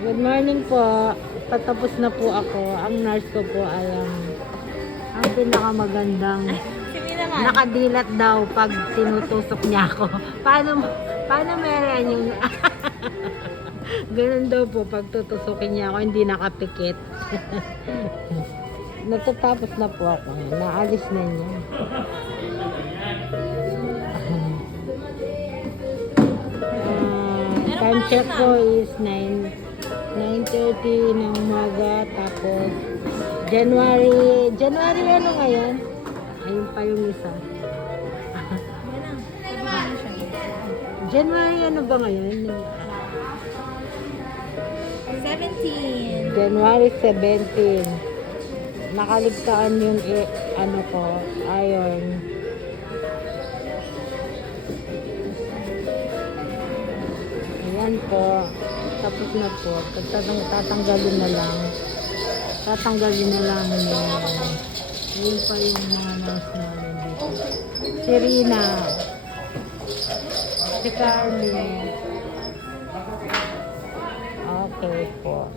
Good morning po. Patapos na po ako. Ang nurse ko po ay ang pinakamagandang Sige naman. nakadilat daw pag tinutusok niya ako. Paano meron yung ganun daw po pag tutusukin niya ako, hindi nakapikit. Natatapos na po ako. Naalis na niya. Time check ko is 9:30 ng umaga. Tapos January ano ngayon? Ayun pa yung isa. January ano ba ngayon? 17. January 17. Nakaligtaan yung ano ko, iron. Ayan po. Tapos na po. Tatanggalin na lang. Tatanggalin na lang yun. Yun pa yung mga nurse namin dito. Si Rina. Si Carmen. Okay po.